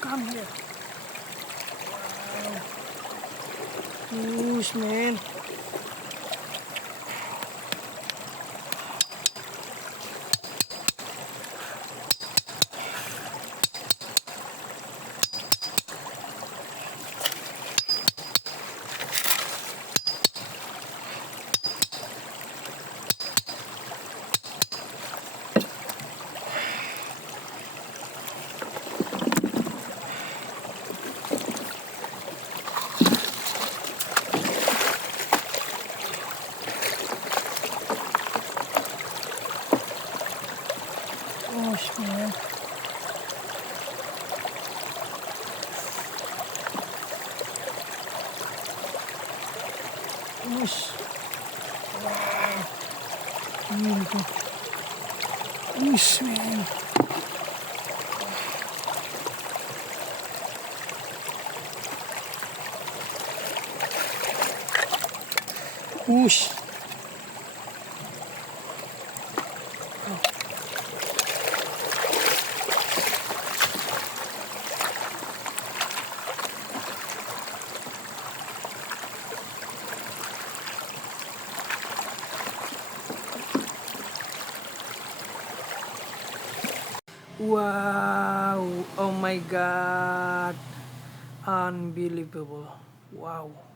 come here. Whoosh, man. Whoosh, man. Whoosh. Wow. Beautiful. Whoosh, man. Whoosh. Wow, oh my god, unbelievable. Wow.